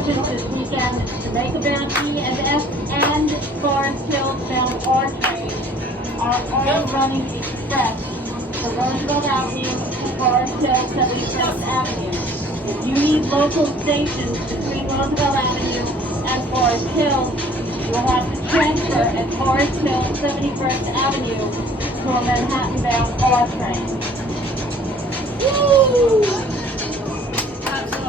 approaches this weekend, Jamaica-bound E and F and Forest Hills-bound R trains are all running express for Roosevelt Avenue and Forest Hills 71st Avenue. If you need local stations between Roosevelt Avenue and Forest Hills, you will have to transfer at Forest Hills 71st Avenue to a Manhattan-bound R train. Woo!